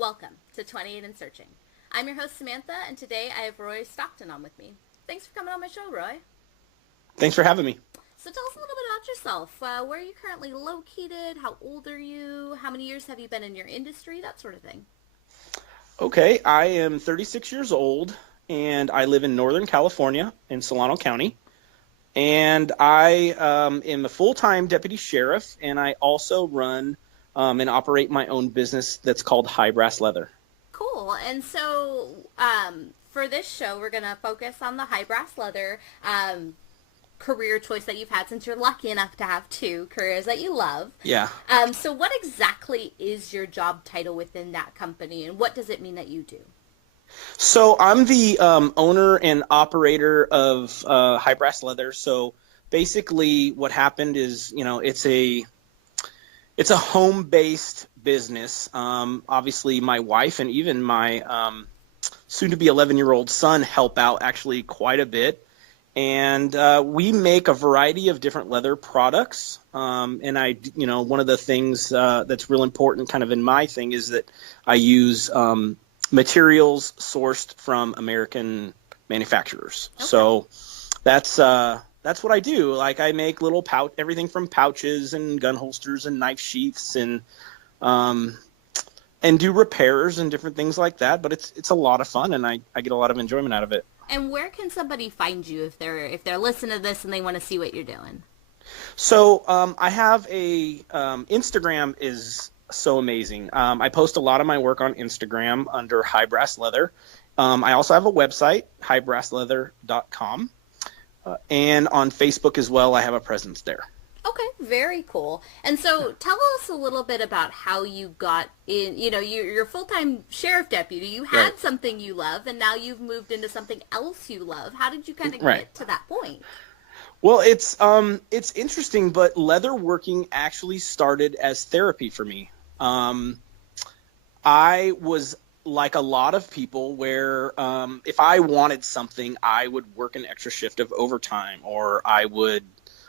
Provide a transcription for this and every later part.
Welcome to 28 and Searching. I'm your host, Samantha, and today I have Roy Stockton on with me. Thanks for coming on my show, Roy. Thanks for having me. So tell us a little bit about yourself. Where are you currently located? How old are you? How many years have you been in your industry? That sort of thing. Okay, I am 36 years old, and I live in Northern California in Solano County. And I am a full-time deputy sheriff, and I also run and operate my own business that's called High Brass Leather. Cool. And so for this show, we're going to focus on the high brass leather career choice that you've had since you're lucky enough to have two careers that you love. Yeah. So what exactly is your job title within that company, and what does it mean that you do? So I'm the owner and operator of High Brass Leather. So basically what happened is, it's a home-based business. Obviously, my wife and even my soon-to-be 11-year-old son help out actually quite a bit. And we make a variety of different leather products. And one of the things that's real important kind of in my thing is that I use materials sourced from American manufacturers. Okay. So that's what I do. Like I make little everything from pouches and gun holsters and knife sheaths and do repairs and different things like that. But it's a lot of fun, and I get a lot of enjoyment out of it. And where can somebody find you if they're listening to this and they want to see what you're doing? So I have a Instagram is so amazing. I post a lot of my work on Instagram under High Brass Leather. I also have a website, highbrassleather.com. And on Facebook as well, I have a presence there. Okay, very cool. And so tell us a little bit about how you got in, you're a full-time sheriff deputy. You had something you love, and now you've moved into something else you love. How did you kind of get to that point? Well, it's interesting, but leatherworking actually started as therapy for me. I was like a lot of people where if I wanted something, I would work an extra shift of overtime, or I would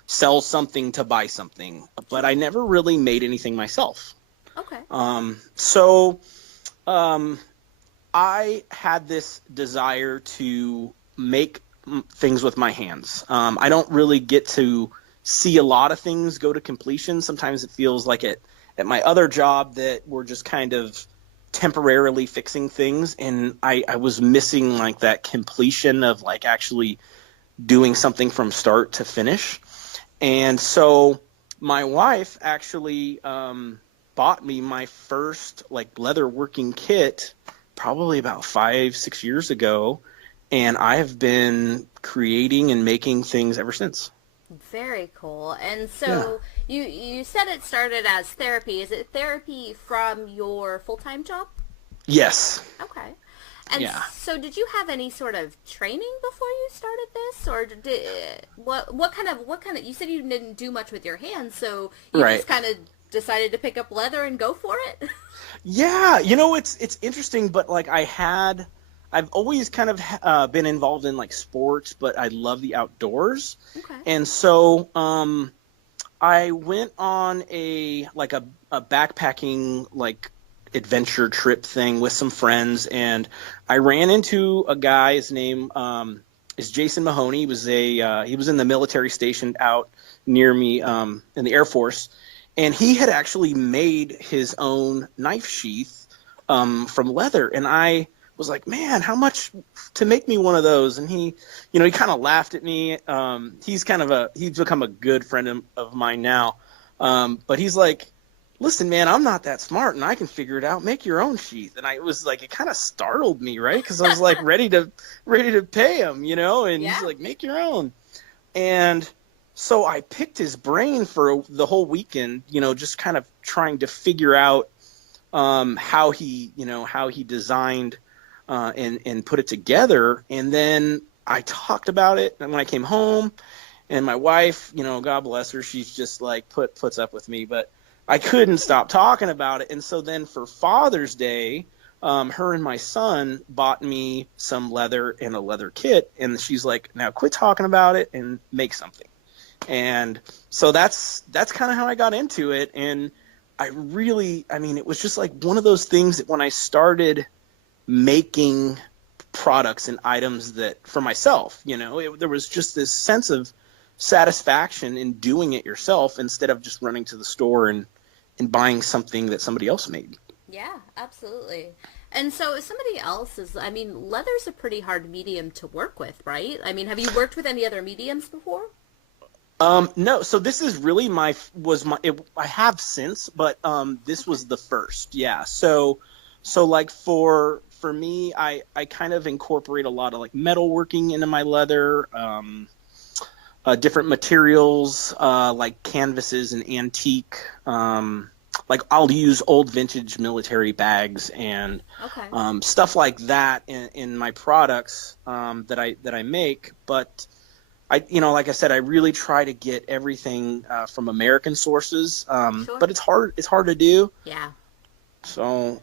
sell something to buy something, but I never really made anything myself. Okay. So I had this desire to make things with my hands. I don't really get to see a lot of things go to completion. Sometimes it feels like at my other job that we're just kind of temporarily fixing things, and I was missing like that completion of like actually doing something from start to finish. And so my wife actually bought me my first like leather working kit probably about 5-6 years ago, and I have been creating and making things ever since. Very cool. And so you said it started as therapy. Is it therapy from your full-time job? Yes. Okay. And so did you have any sort of training before you started this, or what kind of you said you didn't do much with your hands, so you just kind of decided to pick up leather and go for it? Yeah, it's interesting, but like I've always kind of been involved in like sports, but I love the outdoors. Okay. And so I went on a backpacking like adventure trip thing with some friends, and I ran into a guy. His name is Jason Mahoney. He was in the military station out near me in the Air Force, and he had actually made his own knife sheath from leather, and I was like, man, how much to make me one of those? And he kind of laughed at me. He's become a good friend of mine now, but he's like, listen, man, I'm not that smart, and I can figure it out. Make your own sheath. And I was like, it kind of startled me, right? Because I was like ready to pay him, and he's like, make your own. And so I picked his brain for the whole weekend, just kind of trying to figure out how he designed and put it together. And then I talked about it, and when I came home, and my wife, God bless her, she's just like puts up with me, but I couldn't stop talking about it. And so then for Father's Day, her and my son bought me some leather and a leather kit. And she's like, now quit talking about it and make something. And so that's kind of how I got into it. And it was just like one of those things that when I started making products and items that for myself, there was just this sense of satisfaction in doing it yourself instead of just running to the store and buying something that somebody else made. Yeah, absolutely. And so if somebody else is, I mean, leather's a pretty hard medium to work with, right? I mean, have you worked with any other mediums before? No, so this is really I have since, but this was the first. Yeah. So like for me, I kind of incorporate a lot of like metalworking into my leather, different materials, like canvases and antique, like I'll use old vintage military bags and stuff like that in my products that I make. But like I said, I really try to get everything from American sources. Sure. But it's hard to do. Yeah. So,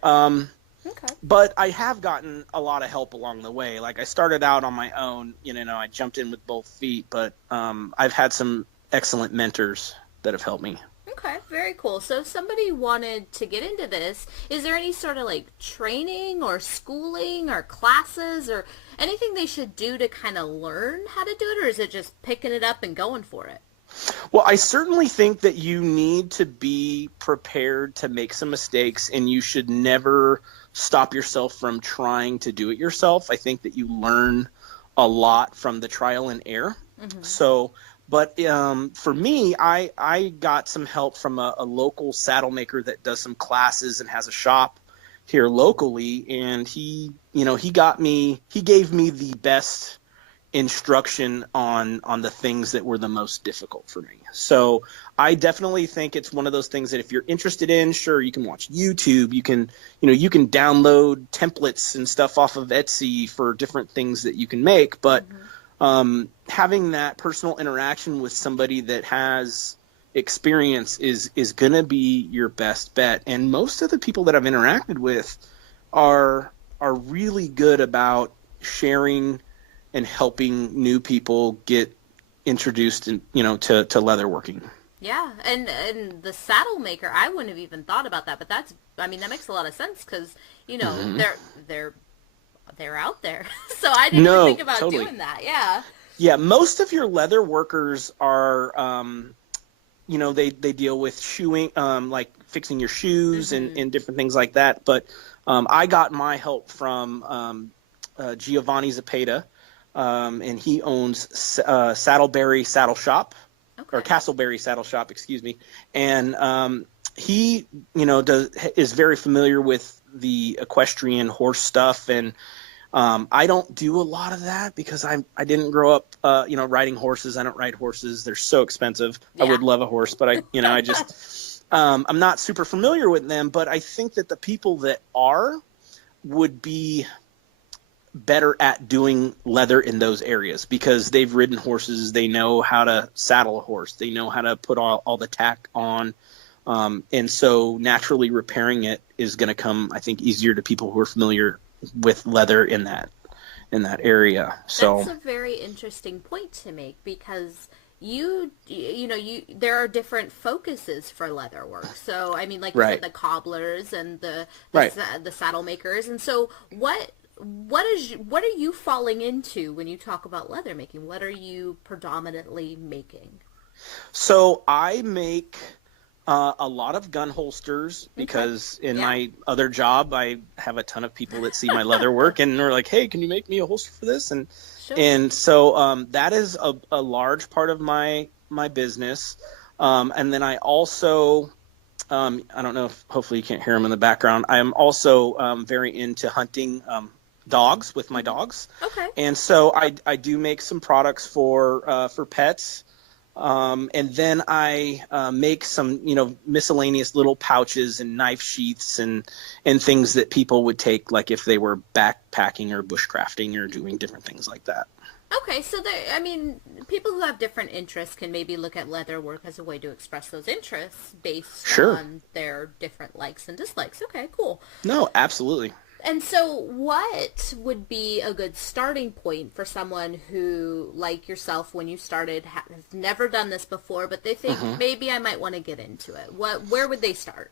Okay. but I have gotten a lot of help along the way. Like I started out on my own, I jumped in with both feet, but I've had some excellent mentors that have helped me. Okay, very cool. So if somebody wanted to get into this, is there any sort of like training or schooling or classes or anything they should do to kind of learn how to do it, or is it just picking it up and going for it? Well, I certainly think that you need to be prepared to make some mistakes, and you should never stop yourself from trying to do it yourself. I think that you learn a lot from the trial and error. Mm-hmm. So, but for me, I got some help from a local saddle maker that does some classes and has a shop here locally, and he gave me the best instruction on the things that were the most difficult for me. So I definitely think it's one of those things that if you're interested in, sure, you can watch YouTube, you can download templates and stuff off of Etsy for different things that you can make, but having that personal interaction with somebody that has experience is going to be your best bet. And most of the people that I've interacted with are really good about sharing and helping new people get introduced to leatherworking. Yeah, and the saddle maker, I wouldn't have even thought about that, but that makes a lot of sense because they're out there. So I didn't even think about doing that. Yeah. Yeah, most of your leather workers are they deal with shoeing, like fixing your shoes and different things like that. But I got my help from Giovanni Zapata. And he owns Saddleberry Saddle Shop, or Castleberry Saddle Shop, excuse me. And he, is very familiar with the equestrian horse stuff. And I don't do a lot of that because I didn't grow up, riding horses. I don't ride horses; they're so expensive. Yeah. I would love a horse, but I just I'm not super familiar with them. But I think that the people that would be better at doing leather in those areas because they've ridden horses. They know how to saddle a horse. They know how to put all the tack on. And so naturally repairing it is going to come, I think, easier to people who are familiar with leather in that area. So that's a very interesting point to make because there are different focuses for leather work. So, I mean, like you said, the cobblers and the saddle makers. And so what are you falling into when you talk about leather making? What are you predominantly making? So I make a lot of gun holsters because in my other job I have a ton of people that see my leather work and they're like, hey, can you make me a holster for this? And so that is a large part of my business. And then I also I don't know if hopefully you can't hear them in the background. I am also very into hunting dogs with my dogs. Okay. And so I do make some products for pets. And then I make some, miscellaneous little pouches and knife sheaths and things that people would take, like if they were backpacking or bushcrafting or doing different things like that. Okay, so people who have different interests can maybe look at leather work as a way to express those interests based on their different likes and dislikes. Okay, cool. No, absolutely. And so what would be a good starting point for someone who, like yourself, when you started, has never done this before, but they think maybe I might want to get into it? Where would they start?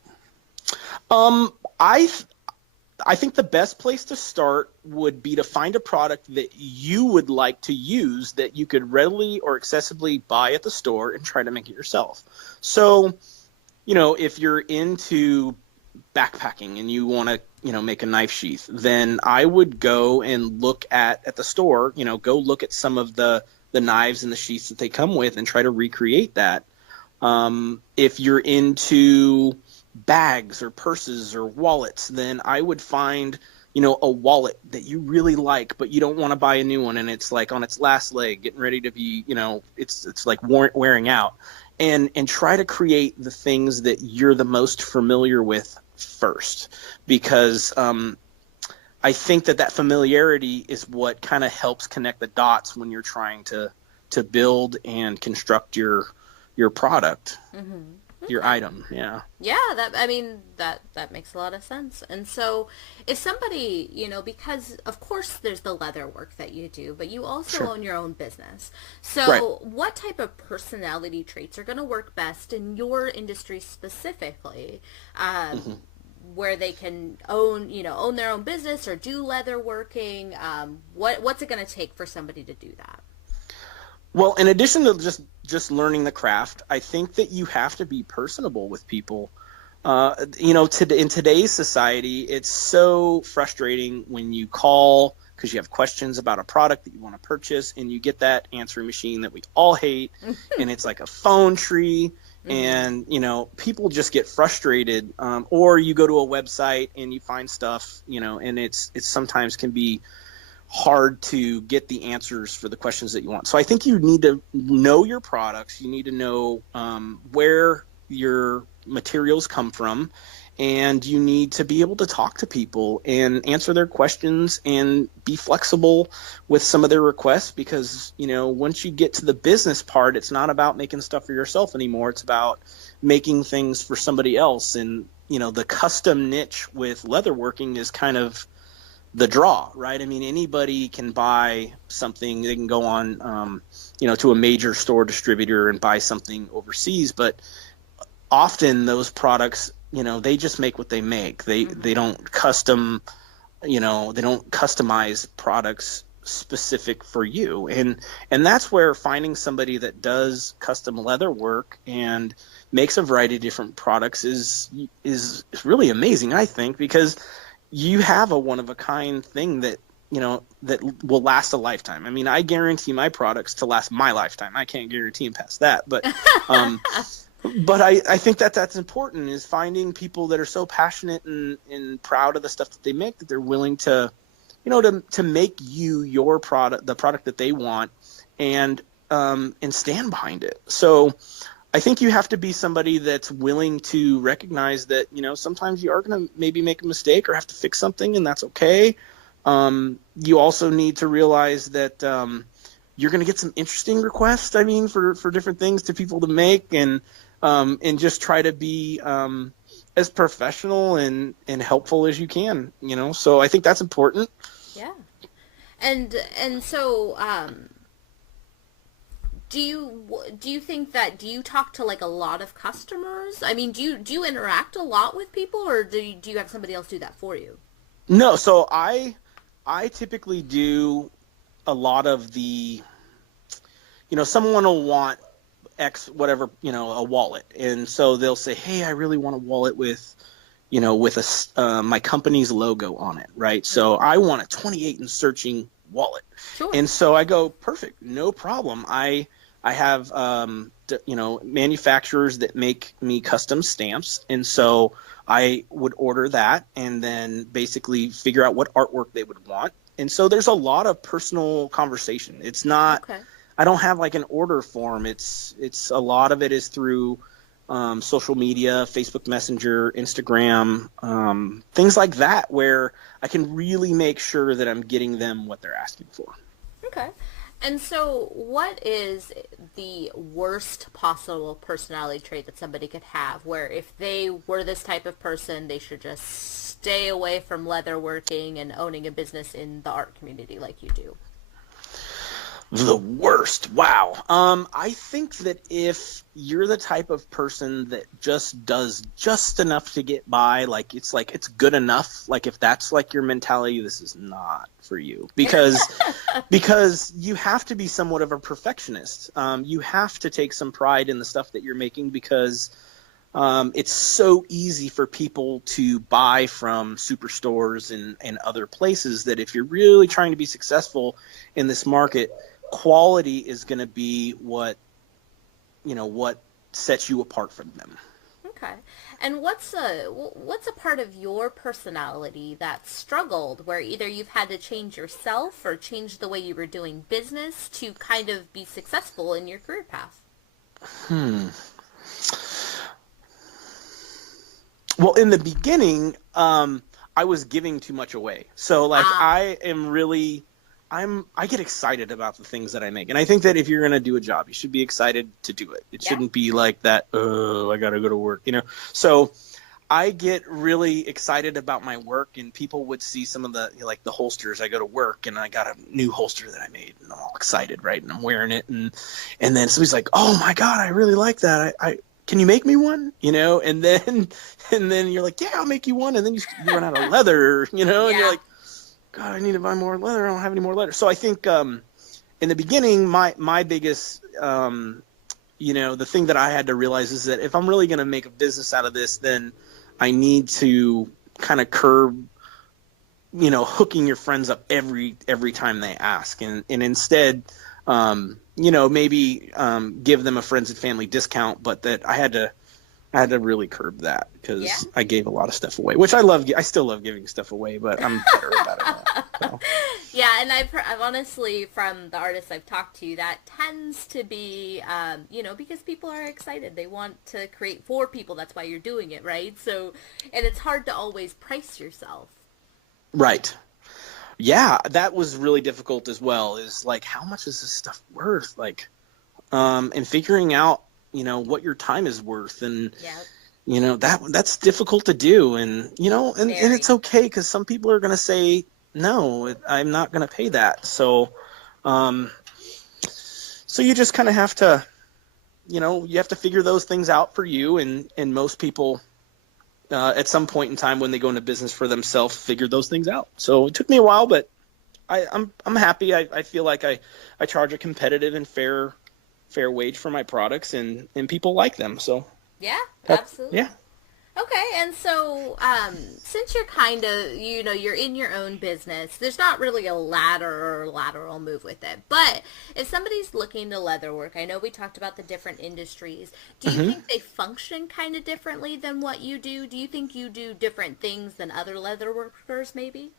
Um, I I think the best place to start would be to find a product that you would like to use that you could readily or accessibly buy at the store and try to make it yourself. So, if you're into backpacking and you want to, make a knife sheath, then I would go and look at the store, go look at some of the knives and the sheaths that they come with and try to recreate that. If you're into bags or purses or wallets, then I would find, a wallet that you really like, but you don't want to buy a new one and it's like on its last leg, getting ready to be, it's like wearing out, and try to create the things that you're the most familiar with first, because I think that familiarity is what kind of helps connect the dots when you're trying to build and construct your product. Mm-hmm. Your item, yeah. Yeah, that makes a lot of sense. And so if somebody, because of course there's the leather work that you do, but you also Sure. own your own business. So Right. what type of personality traits are going to work best in your industry specifically, Mm-hmm. where they can own their own business or do leather working? What's it going to take for somebody to do that? Well, in addition to just learning the craft, I think that you have to be personable with people. In today's society, it's so frustrating when you call because you have questions about a product that you want to purchase, and you get that answering machine that we all hate, and it's like a phone tree, and people just get frustrated. Or you go to a website and you find stuff, and it's sometimes can be hard to get the answers for the questions that you want. So I think you need to know your products. You need to know where your materials come from, and you need to be able to talk to people and answer their questions and be flexible with some of their requests, because, once you get to the business part, it's not about making stuff for yourself anymore. It's about making things for somebody else. And, the custom niche with leatherworking is kind of the draw, right? I mean, anybody can buy something. They can go on, to a major store distributor and buy something overseas, but often those products, they just make what they make. They don't they don't customize products specific for you, and that's where finding somebody that does custom leather work and makes a variety of different products is really amazing, I think, because you have a one-of-a-kind thing that that will last a lifetime. I mean, I guarantee my products to last my lifetime. I can't guarantee them past that, but but I think that's important, is finding people that are so passionate and proud of the stuff that they make that they're willing to to make you your product, the product that they want, and stand behind it. So I think you have to be somebody that's willing to recognize that, sometimes you are going to maybe make a mistake or have to fix something, and that's okay. You also need to realize that you're going to get some interesting requests, for different things to people to make, and just try to be as professional and helpful as you can, So I think that's important. Yeah. And so do you think that, do you talk to like a lot of customers? I mean, do you interact a lot with people, or do you have somebody else do that for you? No, so I typically do a lot of the, someone will want X whatever, a wallet, and so they'll say, hey, I really want a wallet with my company's logo on it, right? So I want a 28 and searching wallet. Sure. And so I go, perfect, no problem. I have manufacturers that make me custom stamps, and so I would order that and then basically figure out what artwork they would want. And so there's a lot of personal conversation. It's not Okay. I don't have like an order form. It's a lot of it is through social media, Facebook Messenger, Instagram, things like that, where I can really make sure that I'm getting them what they're asking for. Okay. And so what is the worst possible personality trait that somebody could have, where if they were this type of person, they should just stay away from leatherworking and owning a business in the art community like you do? The worst. Wow. I think that if you're the type of person that just does just enough to get by, like it's good enough, like if that's like your mentality, this is not for you because you have to be somewhat of a perfectionist. You have to take some pride in the stuff that you're making because it's so easy for people to buy from superstores and other places that if you're really trying to be successful in this market, quality is going to be what sets you apart from them. Okay. And what's a part of your personality that struggled where either you've had to change yourself or change the way you were doing business to kind of be successful in your career path? Well, in the beginning, I was giving too much away. So like I get excited about the things that I make. And I think that if you're going to do a job, you should be excited to do it. It shouldn't be like that, oh, I got to go to work, So I get really excited about my work, and people would see some of the, like the holsters. I go to work and I got a new holster that I made and I'm all excited, right? And I'm wearing it. And then somebody's like, oh my God, I really like that. I can you make me one? And then you're like, yeah, I'll make you one. And then you run out of leather, and you're like, God, I need to buy more leather. I don't have any more leather. So I think in the beginning, my biggest, the thing that I had to realize is that if I'm really going to make a business out of this, then I need to kind of curb, hooking your friends up every time they ask, and instead, maybe give them a friends and family discount, but that I had to really curb that because I gave a lot of stuff away, which I love. I still love giving stuff away, but I'm better about it now. So. Yeah, and I've honestly, from the artists I've talked to, that tends to be, because people are excited. They want to create for people. That's why you're doing it, right? So, and it's hard to always price yourself. Right. Yeah, that was really difficult as well. Is like, how much is this stuff worth? Like, and figuring out, what your time is worth, and that's difficult to do, and and it's okay because some people are going to say no, I'm not going to pay that. So you just kind of have to, you have to figure those things out for you, and most people at some point in time when they go into business for themselves figure those things out. So it took me a while, but I'm happy. I feel like I charge a competitive and fair wage for my products, and people like them. So yeah, absolutely. Yeah. Okay, and so since you're kind of, you're in your own business, there's not really a ladder or lateral move with it. But if somebody's looking to leatherwork, I know we talked about the different industries. Do you think they function kind of differently than what you do? Do you think you do different things than other leatherworkers maybe?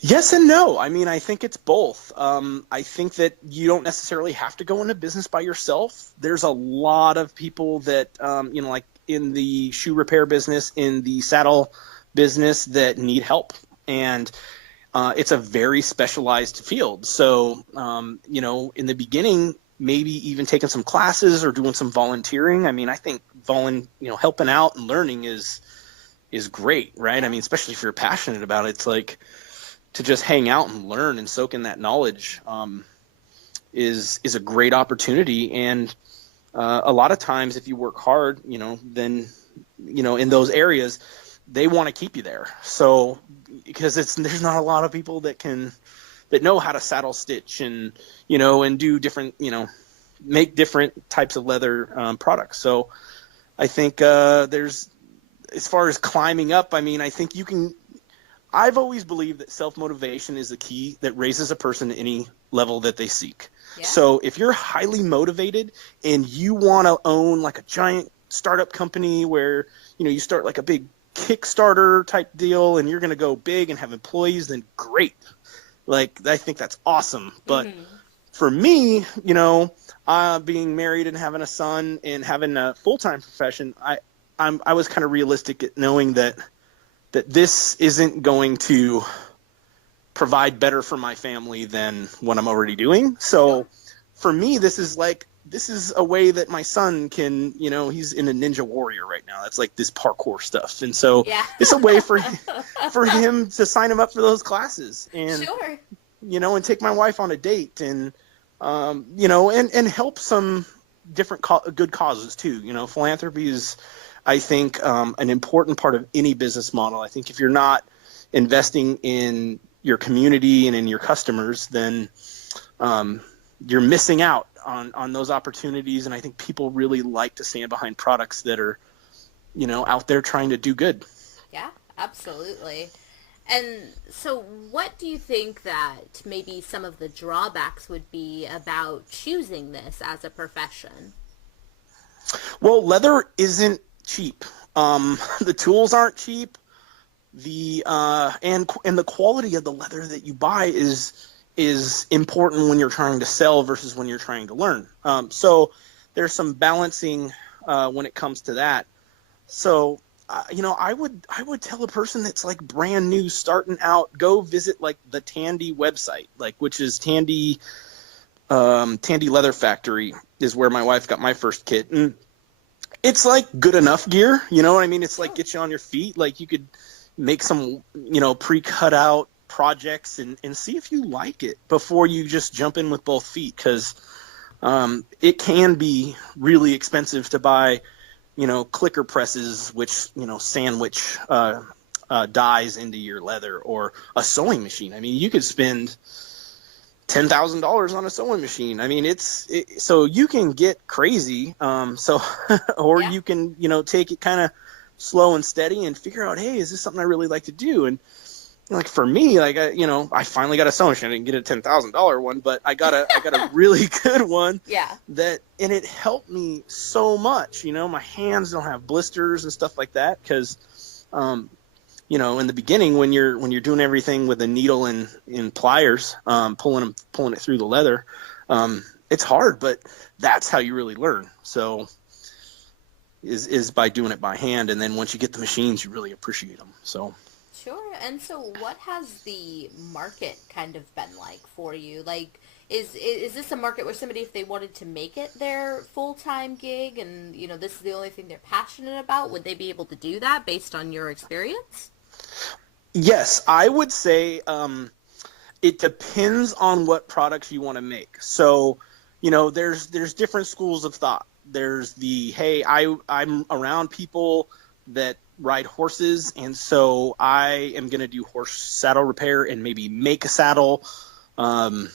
Yes and no. I mean, I think it's both. I think that you don't necessarily have to go into business by yourself. There's a lot of people that, like in the shoe repair business, in the saddle business, that need help. And it's a very specialized field. So, in the beginning, maybe even taking some classes or doing some volunteering. I mean, I think helping out and learning is great, right? I mean, especially if you're passionate about it, it's like, to just hang out and learn and soak in that knowledge is a great opportunity. And a lot of times if you work hard, then, in those areas, they want to keep you there. So because there's not a lot of people that know how to saddle stitch and, and do different, make different types of leather products. So I think as far as climbing up, I mean, I think I've always believed that self-motivation is the key that raises a person to any level that they seek. Yeah. So if you're highly motivated and you want to own like a giant startup company where, you start like a big Kickstarter type deal and you're going to go big and have employees, then great. Like, I think that's awesome. But for me, being married and having a son and having a full-time profession, I was kind of realistic at knowing that this isn't going to provide better for my family than what I'm already doing. So for me, this is a way that my son can, he's in a Ninja Warrior right now. That's like this parkour stuff. And so it's a way for him to sign him up for those classes. And sure. and take my wife on a date and, and help some different good causes too. Philanthropy is, I think, an important part of any business model. I think if you're not investing in your community and in your customers, then you're missing out on those opportunities. And I think people really like to stand behind products that are, out there trying to do good. Yeah, absolutely. And so what do you think that maybe some of the drawbacks would be about choosing this as a profession? Well, leather isn't cheap. The tools aren't cheap. And the quality of the leather that you buy is important when you're trying to sell versus when you're trying to learn. So there's some balancing when it comes to that. So I would tell a person that's like brand new, starting out, go visit like the Tandy website, which is Tandy Leather Factory is where my wife got my first kit. And it's like good enough gear, you know what I mean? It's like get you on your feet. Like you could make some, pre-cut out projects and see if you like it before you just jump in with both feet. Cause it can be really expensive to buy, clicker presses, which, sandwich dyes into your leather, or a sewing machine. I mean, you could spend $10,000 on a sewing machine. I mean, so you can get crazy. Or you can, take it kind of slow and steady and figure out, hey, is this something I really like to do? And like for me, I finally got a sewing machine. I didn't get a $10,000 one, but I got a really good one. Yeah. And it helped me so much. My hands don't have blisters and stuff like that because, in the beginning when you're doing everything with a needle and pliers, pulling it through the leather, it's hard, but that's how you really learn. So is by doing it by hand, and then once you get the machines, you really appreciate them. So. Sure. And so what has the market kind of been like for you? Like, is this a market where somebody, if they wanted to make it their full-time gig and, this is the only thing they're passionate about, would they be able to do that based on your experience? Yes, I would say it depends on what products you want to make. So, there's different schools of thought. There's hey, I'm around people that ride horses, and so I am going to do horse saddle repair and maybe make a saddle for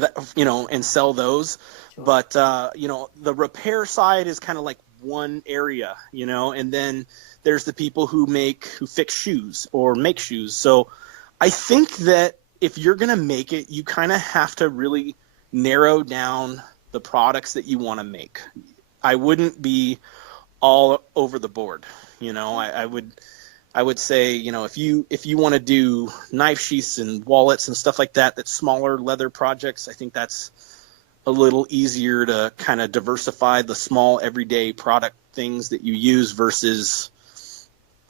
that, and sell those. Sure. But, the repair side is kind of like one area, and then there's the people who fix shoes or make shoes. So I think that if you're going to make it, you kind of have to really narrow down the products that you want to make. I wouldn't be all over the board. I would say, if you want to do knife sheaths and wallets and stuff like that, that's smaller leather projects, I think that's a little easier to kind of diversify the small everyday product things that you use versus,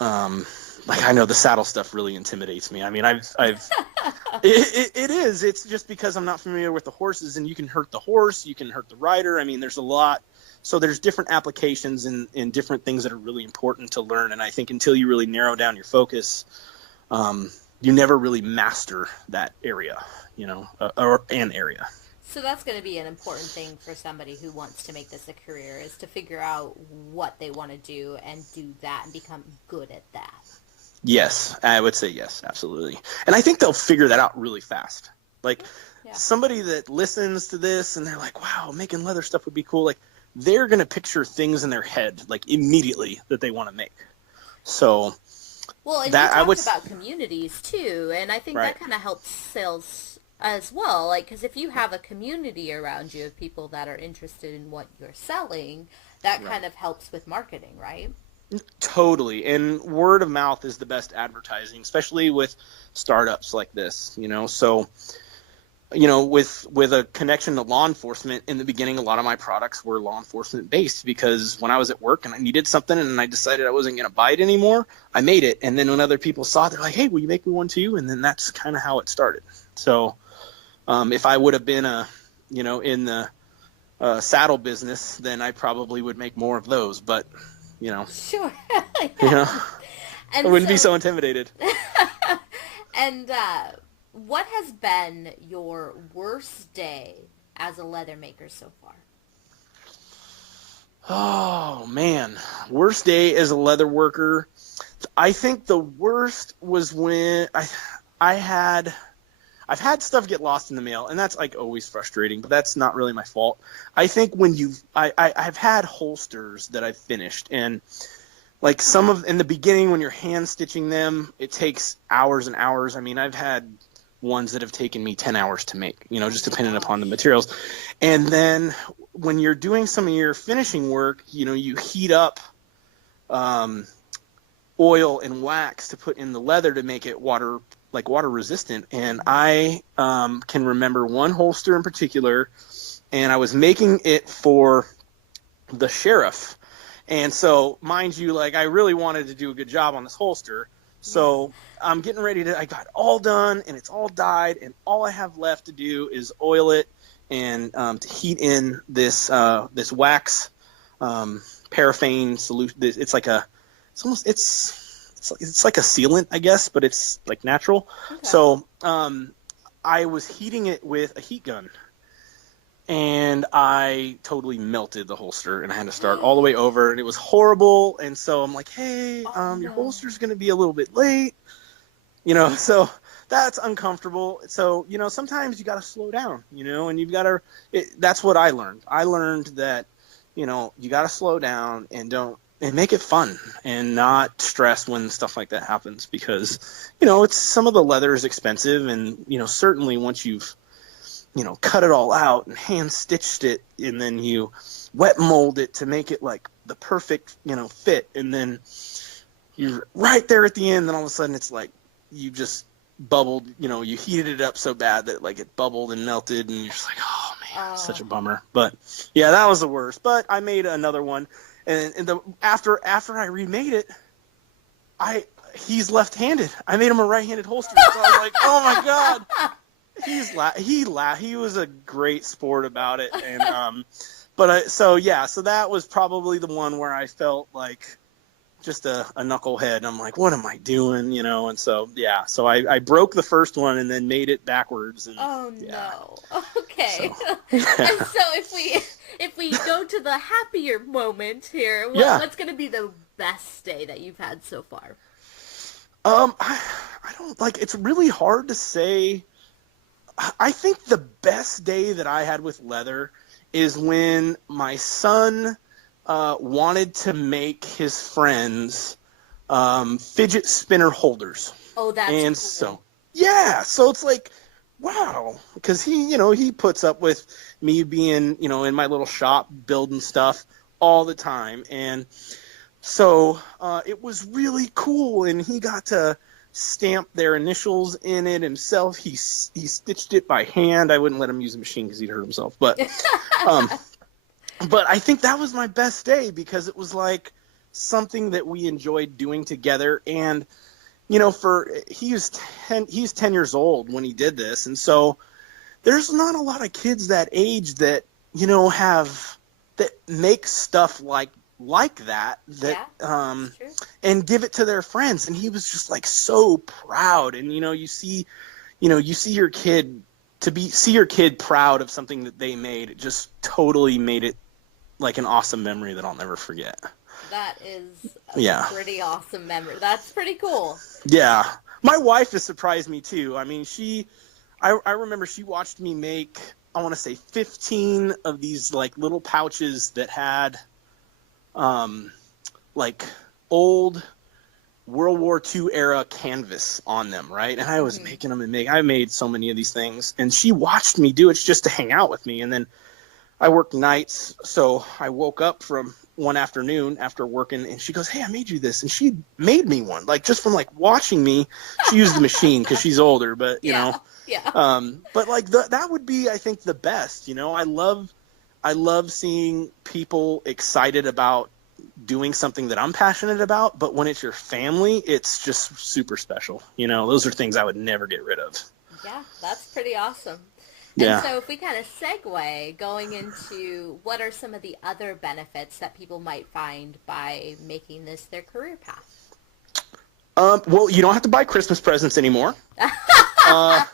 I know the saddle stuff really intimidates me. I mean, it is. It's just because I'm not familiar with the horses, and you can hurt the horse, you can hurt the rider. I mean, there's a lot. So there's different applications and different things that are really important to learn. And I think until you really narrow down your focus, you never really master that area, or an area. So that's going to be an important thing for somebody who wants to make this a career, is to figure out what they want to do and do that and become good at that. Yes, I would say yes, absolutely. And I think they'll figure that out really fast. Like somebody that listens to this and they're like, wow, making leather stuff would be cool. Like, they're going to picture things in their head, like, immediately that they want to make. So, well, and that, you talked about communities, too, and I think that kind of helps sales as well. Like, because if you have a community around you of people that are interested in what you're selling, that kind of helps with marketing, right? Totally. And word of mouth is the best advertising, especially with startups like this, So, with a connection to law enforcement, in the beginning, a lot of my products were law enforcement based, because when I was at work and I needed something and I decided I wasn't going to buy it anymore, I made it. And then when other people saw it, they're like, hey, will you make me one too? And then that's kind of how it started. So if I would have been in the saddle business, then I probably would make more of those. But, Sure. I wouldn't be so intimidated. And what has been your worst day as a leather maker so far? Oh man, worst day as a leather worker. I think the worst was when I had I've had stuff get lost in the mail, and that's like always frustrating, but that's not really my fault. I think when I've had holsters that I've finished, and like some of in the beginning when you're hand stitching them, it takes hours and hours. I mean, I've had ones that have taken me 10 hours to make, just depending upon the materials. And then when you're doing some of your finishing work, you heat up oil and wax to put in the leather to make it water resistant. And I can remember one holster in particular, and I was making it for the sheriff. And so, mind you, like I really wanted to do a good job on this holster. So I'm getting ready I got all done and it's all dyed, and all I have left to do is oil it and to heat in this wax paraffin solution. It's like it's like a sealant, I guess, but it's like natural. Okay. So I was heating it with a heat gun, and I totally melted the holster, and I had to start all the way over, and it was horrible. And so I'm like, hey, your holster's going to be a little bit late, so that's uncomfortable. So, sometimes you got to slow down, and you've got to, that's what I learned. I learned that, you got to slow down and make it fun and not stress when stuff like that happens, because, it's some of the leather is expensive, and, certainly once you've, cut it all out and hand stitched it, and then you wet mold it to make it like the perfect, fit. And then you're right there at the end, and all of a sudden it's like you just bubbled, you heated it up so bad that like it bubbled and melted, and you're just like, oh man, such a bummer. But yeah, that was the worst. But I made another one, and after I remade it, he's left-handed. I made him a right-handed holster. So I was like, oh my god. He was a great sport about it, and so that was probably the one where I felt like just a knucklehead. I'm like, what am I doing, and so I broke the first one and then made it backwards. And, no, okay. So. And so if we go to the happier moment here, what's going to be the best day that you've had so far? I don't it's really hard to say. I think the best day that I had with leather is when my son wanted to make his friends fidget spinner holders. Oh, that's and cool. So it's like, wow, because he puts up with me being, in my little shop building stuff all the time. And so it was really cool, and he got to stamp their initials in it himself. He stitched it by hand. I wouldn't let him use a machine because he'd hurt himself. But but I think that was my best day, because it was like something that we enjoyed doing together. And he's 10 years old when he did this, and so there's not a lot of kids that age that that make stuff like that and give it to their friends. And he was just like so proud. And you see your kid proud of something that they made. It just totally made it like an awesome memory that I'll never forget. That is a pretty awesome memory. That's pretty cool. Yeah, my wife has surprised me too. I mean, I remember she watched me make, I want to say 15 of these like little pouches that had like old World War II era canvas on them, right? And I was making them, and I made so many of these things, and she watched me do it just to hang out with me. And then I worked nights, so I woke up from one afternoon after working, and she goes, hey, I made you this. And she made me one, like just from like watching me. She used the machine because she's older, but you know. But like that would be, I think, the best. I love seeing people excited about doing something that I'm passionate about, but when it's your family, it's just super special. Those are things I would never get rid of. Yeah, that's pretty awesome. Yeah. And so if we kind of segue going into what are some of the other benefits that people might find by making this their career path? Well, you don't have to buy Christmas presents anymore. Uh,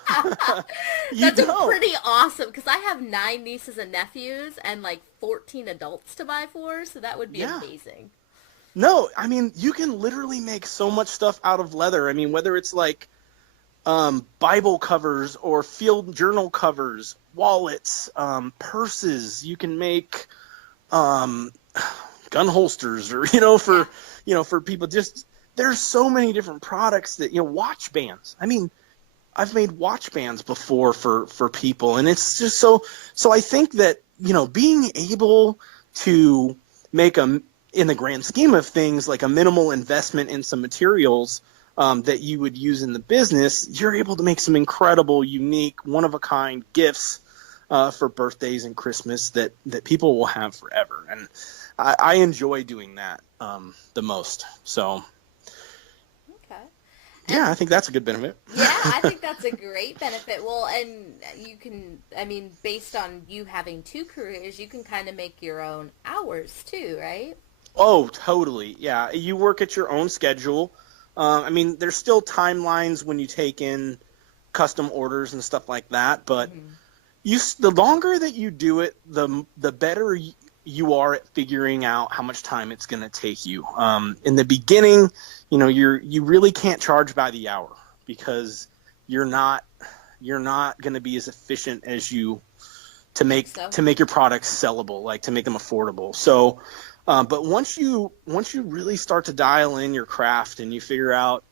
you That's a don't. pretty awesome, because I have 9 nieces and nephews and like 14 adults to buy for, so that would be Yeah. amazing. No, I mean, you can literally make so much stuff out of leather. I mean, whether it's like Bible covers or field journal covers, wallets, purses, you can make um, gun holsters, or Yeah. for people. Just there's so many different products that watch bands. I mean, I've made watch bands before for people, and it's just so I think that being able to make in the grand scheme of things, like a minimal investment in some materials that you would use in the business, you're able to make some incredible, unique, one of a kind gifts for birthdays and Christmas that people will have forever. And I enjoy doing that the most. So Okay. yeah, I think that's a good benefit. Yeah, I think that's a great benefit. Well, and you can, I mean, based on you having 2 careers, you can kind of make your own hours too, right? Oh, totally. Yeah, you work at your own schedule. I mean, there's still timelines when you take in custom orders and stuff like that, but Hmm. the longer that you do it, the better you are at figuring out how much time it's going to take you. In the beginning, you really can't charge by the hour, because you're not going to be as efficient as you to I think make so. to make your products sellable, like to make them affordable. So, but once you really start to dial in your craft and you figure out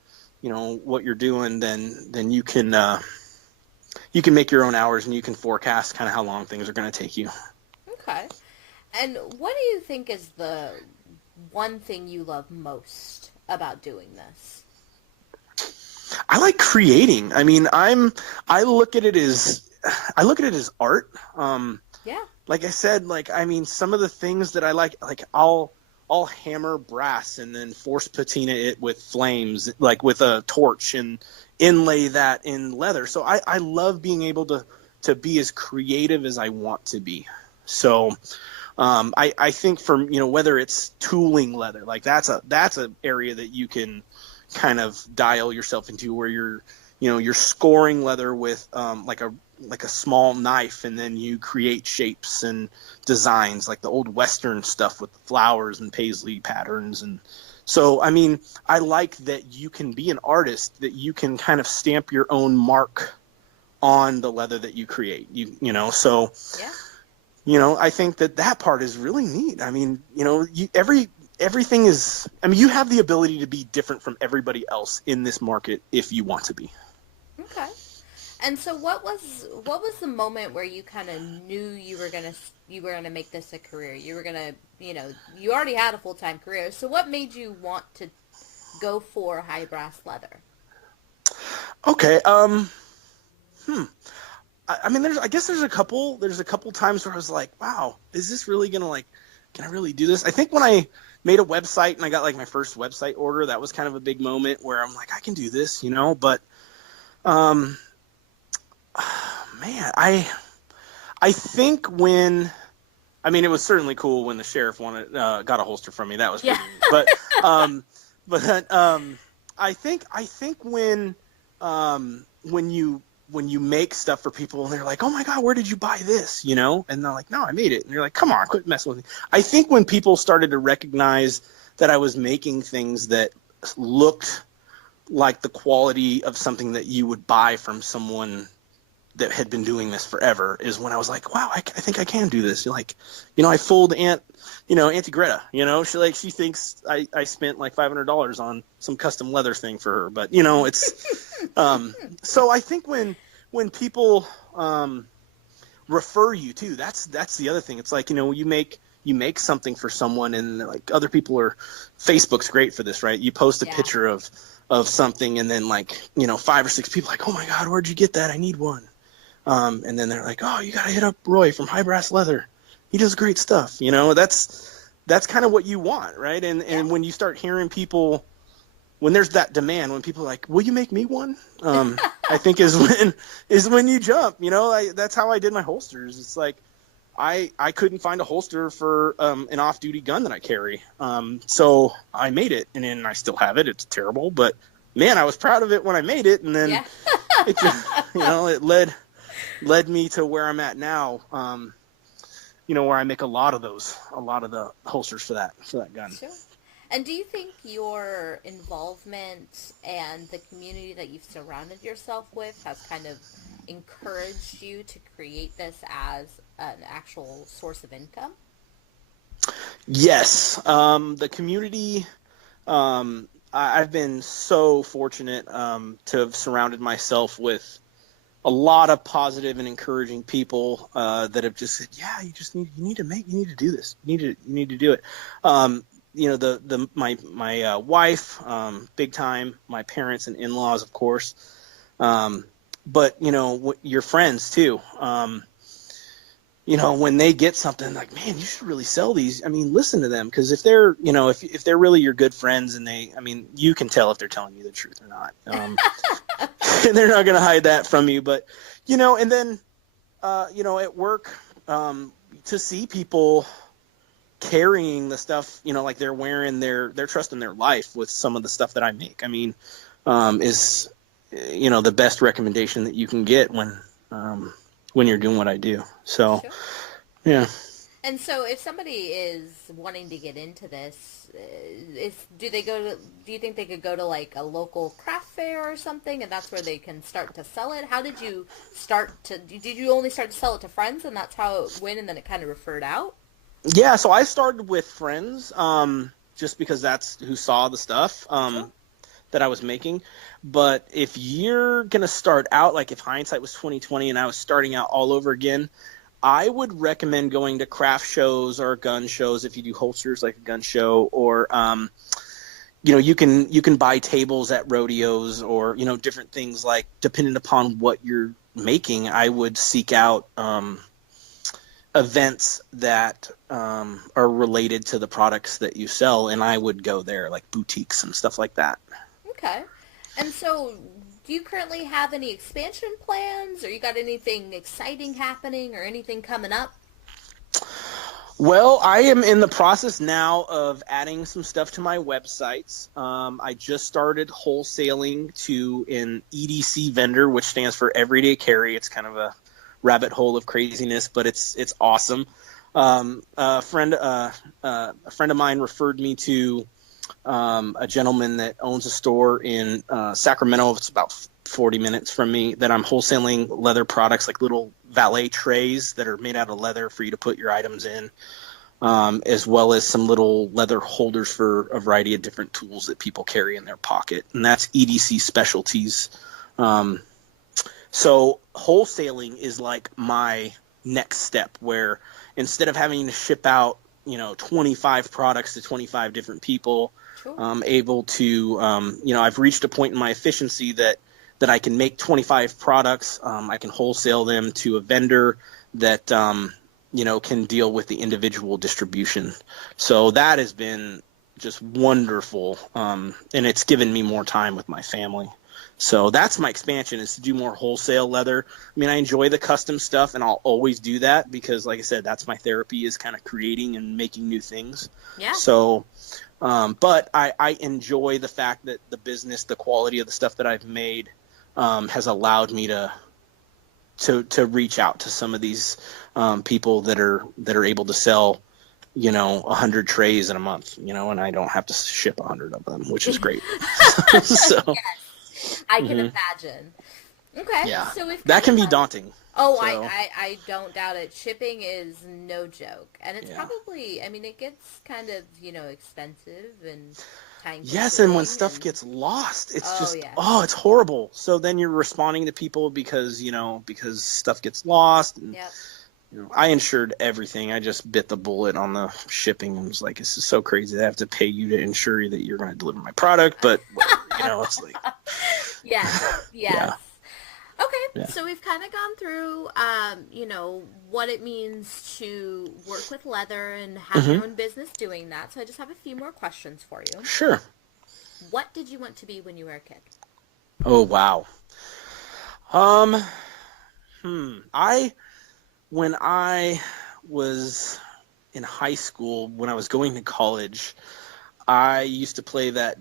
what you're doing, then you can make your own hours and you can forecast kind of how long things are going to take you. Okay. And what do you think is the one thing you love most about doing this? I like creating. I mean, I look at it as art. Yeah. Like I said, like I mean, some of the things that I like I'll hammer brass and then force patina it with flames, like with a torch, and inlay that in leather. So I love being able to be as creative as I want to be. So I think whether it's tooling leather, like that's a area that you can kind of dial yourself into, where you're scoring leather with like a small knife, and then you create shapes and designs, like the old Western stuff with the flowers and paisley patterns. And so, I mean, I like that you can be an artist, that you can kind of stamp your own mark on the leather that you create. So Yeah. I think that part is really neat. I mean, everything is. I mean, you have the ability to be different from everybody else in this market if you want to be. Okay. And so what was the moment where you kind of knew you were gonna make this a career? You were gonna, you already had a full-time career. So what made you want to go for high brass leather? Okay. I mean, I guess there's a couple times where I was like, wow, is this really gonna, like, can I really do this? I think when I made a website and I got like my first website order, that was kind of a big moment where I'm like, I can do this, but um man, I think I mean, it was certainly cool when the sheriff got a holster from me. That was Yeah. pretty neat. But I think when you make stuff for people and they're like, oh my God, where did you buy this? And they're like, no, I made it. And you're like, come on, quit messing with me. I think when people started to recognize that I was making things that looked like the quality of something that you would buy from someone that had been doing this forever, is when I was like, wow, I think I can do this. Like, I fooled Auntie Greta, she thinks I spent like $500 on some custom leather thing for her, but it's, so I think when people, refer you too, that's the other thing. It's like, you make something for someone, and like other people Facebook's great for this, right? You post a Yeah. picture of something, and then like, 5 or 6 people like, oh my God, where'd you get that? I need one. And then they're like, oh, you got to hit up Roy from High Brass Leather. He does great stuff. That's kind of what you want, right? And when you start hearing people, when there's that demand, when people are like, will you make me one? I think is when you jump, that's how I did my holsters. It's like, I couldn't find a holster for an off-duty gun that I carry. So I made it, and then I still have it. It's terrible, but man, I was proud of it when I made it. And then, Yeah. it just, it led me to where I'm at now. Where I make a lot of the holsters for that gun. Sure. And do you think your involvement and the community that you've surrounded yourself with has kind of encouraged you to create this as an actual source of income? Yes. The community, I've been so fortunate to have surrounded myself with a lot of positive and encouraging people that have just said, "Yeah, you need to do this. You need to do it." My wife, big time. My parents and in-laws, of course. But your friends too. When they get something like, man, you should really sell these. I mean, listen to them, because if they're, if they're really your good friends, and you can tell if they're telling you the truth or not. And they're not going to hide that from you. But, and then, at work, to see people carrying the stuff, like they're wearing they're trusting their life with some of the stuff that I make. I mean, is, the best recommendation that you can get when you're doing what I do. So, Sure. yeah. And so if somebody is wanting to get into this, do you think they could go to like a local craft fair or something, and that's where they can start to sell it? How did you did you only start to sell it to friends, and that's how it went, and then it kind of referred out? Yeah, so I started with friends, just because that's who saw the stuff Sure. that I was making. But if you're gonna start out, like if hindsight was 2020 and I was starting out all over again, I would recommend going to craft shows or gun shows if you do holsters, like a gun show, or you can buy tables at rodeos, or different things, like depending upon what you're making. I would seek out events that are related to the products that you sell, and I would go there, like boutiques and stuff like that. Okay. And so do you currently have any expansion plans, or you got anything exciting happening or anything coming up? Well, I am in the process now of adding some stuff to my websites. I just started wholesaling to an EDC vendor, which stands for Everyday Carry. It's kind of a rabbit hole of craziness, but it's awesome. A friend of mine referred me to a gentleman that owns a store in Sacramento. It's about 40 minutes from me, that I'm wholesaling leather products, like little valet trays that are made out of leather for you to put your items in, as well as some little leather holders for a variety of different tools that people carry in their pocket. And that's EDC Specialties. So wholesaling is like my next step, where instead of having to ship out, 25 products to 25 different people, Sure. I'm able to, I've reached a point in my efficiency that I can make 25 products. I can wholesale them to a vendor that, can deal with the individual distribution. So that has been just wonderful. And it's given me more time with my family. So that's my expansion, is to do more wholesale leather. I mean, I enjoy the custom stuff, and I'll always do that because, like I said, that's my therapy, is kind of creating and making new things. Yeah. So, but I enjoy the fact that the business, the quality of the stuff that I've made, has allowed me to reach out to some of these people that are able to sell 100 trays in a month, and I don't have to ship 100 of them, which is great. So Yes, I can imagine. Okay, yeah, so we've that kind can of be gone. daunting. Oh, So I don't doubt it. Shipping is no joke. And it's yeah. probably, I mean, it gets kind of, expensive and time Yes, and when consuming stuff and, gets lost, it's oh, just, yes. it's horrible. So then you're responding to people because stuff gets lost, and Yep. I insured everything. I just bit the bullet on the shipping and was like, this is so crazy that I have to pay you to insure that you're going to deliver my product, but whatever, it's like, Yes, yes. yeah, Okay, yeah. so we've kind of gone through, what it means to work with leather and have Hmm. your own business doing that. So I just have a few more questions for you. Sure. What did you want to be when you were a kid? Oh, wow. Um, when I was in high school, when I was going to college, I used to play that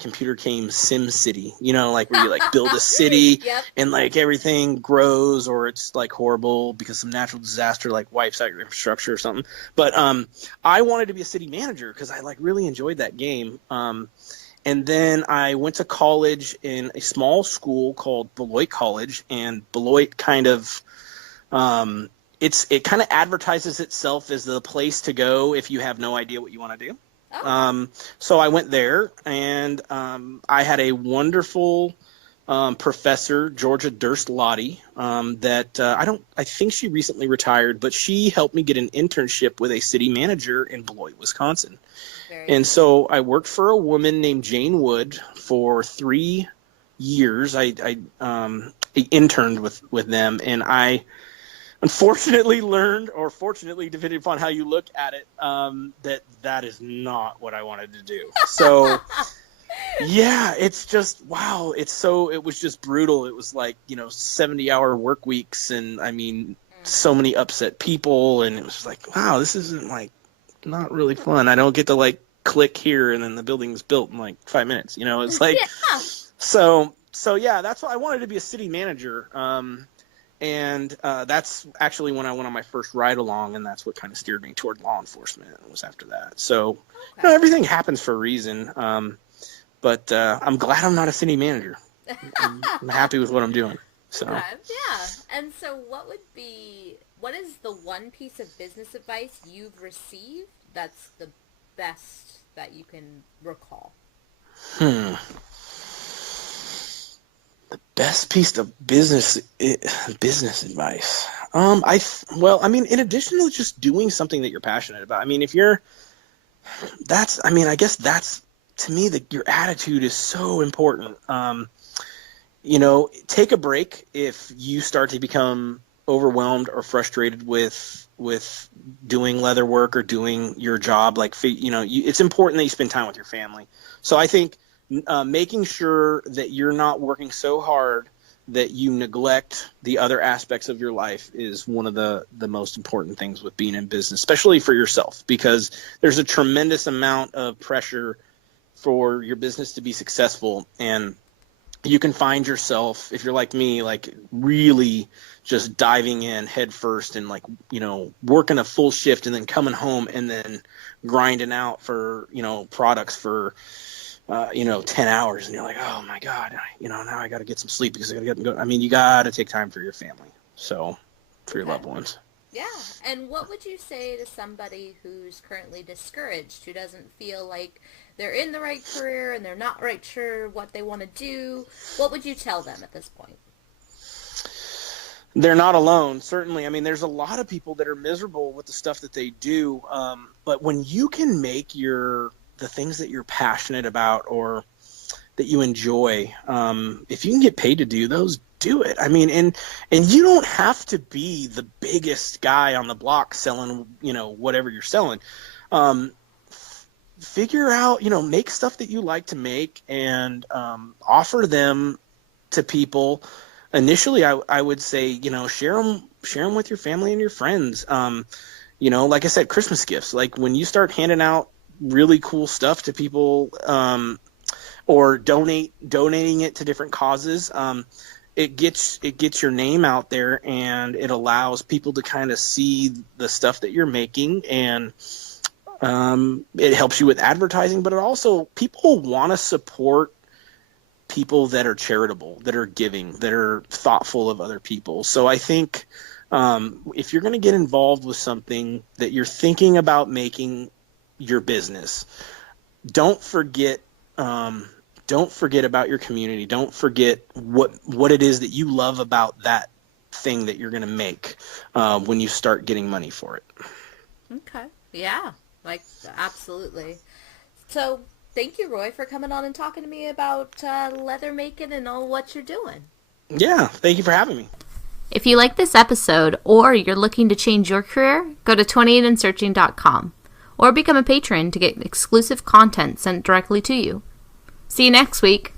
computer game Sim City, like where you like build a city Yep. and like everything grows or it's like horrible because some natural disaster like wipes out your infrastructure or something. But I wanted to be a city manager because I like really enjoyed that game. And then I went to college in a small school called Beloit College, and Beloit kind of it kind of advertises itself as the place to go if you have no idea what you want to do. Oh. So I went there, and I had a wonderful professor, Georgia Durst-Lottie, that I think she recently retired, but she helped me get an internship with a city manager in Beloit, Wisconsin. And so I worked for a woman named Jane Wood for 3 years. I interned with them, and I unfortunately learned, or fortunately, depending upon how you look at it, that is not what I wanted to do. So, yeah, it's just, wow. It was just brutal. It was like, 70-hour work weeks, and I mean, so many upset people, and it was like, wow, this isn't like, not really fun. I don't get to like click here and then the building's built in like 5 minutes. It's like, Yeah. So yeah, that's why I wanted to be a city manager. And that's actually when I went on my first ride along, and that's what kind of steered me toward law enforcement. It was after that. So everything happens for a reason. But I'm glad I'm not a city manager. I'm happy with what I'm doing. So yeah. And so what is the one piece of business advice you've received that's the best that you can recall? The best piece of business advice. In addition to just doing something that you're passionate about. I mean, I guess that's, to me, your attitude is so important. Take a break if you start to become overwhelmed or frustrated with doing leather work or doing your job. Like, it's important that you spend time with your family. So I think making sure that you're not working so hard that you neglect the other aspects of your life is one of the most important things with being in business, especially for yourself, because there's a tremendous amount of pressure for your business to be successful. And you can find yourself, if you're like me, like really just diving in head first and like, working a full shift and then coming home and then grinding out for, products for, 10 hours, and you're like, oh my God, now I got to get some sleep because I got to get and go. I mean, you got to take time for your family. So for your loved ones. Yeah. And what would you say to somebody who's currently discouraged, who doesn't feel like they're in the right career and they're not right sure what they want to do? What would you tell them at this point? They're not alone, certainly. I mean, there's a lot of people that are miserable with the stuff that they do. But when you can make the things that you're passionate about or that you enjoy, if you can get paid to do those, do it. I mean, and you don't have to be the biggest guy on the block selling, whatever you're selling. Figure out, make stuff that you like to make and offer them to people. Initially, I would say, share them with your family and your friends. Like I said, Christmas gifts. Like when you start handing out really cool stuff to people, or donating it to different causes, it gets your name out there, and it allows people to kind of see the stuff that you're making, and it helps you with advertising. But it also, people want to support people that are charitable, that are giving, that are thoughtful of other people. So I think if you're going to get involved with something that you're thinking about making your business, don't forget about your community. Don't forget what it is that you love about that thing that you're going to make when you start getting money for it. Okay. Yeah. Like, absolutely. So thank you, Roy, for coming on and talking to me about leather making and all what you're doing. Yeah. Thank you for having me. If you like this episode or you're looking to change your career, go to 28andsearching.com or become a patron to get exclusive content sent directly to you. See you next week.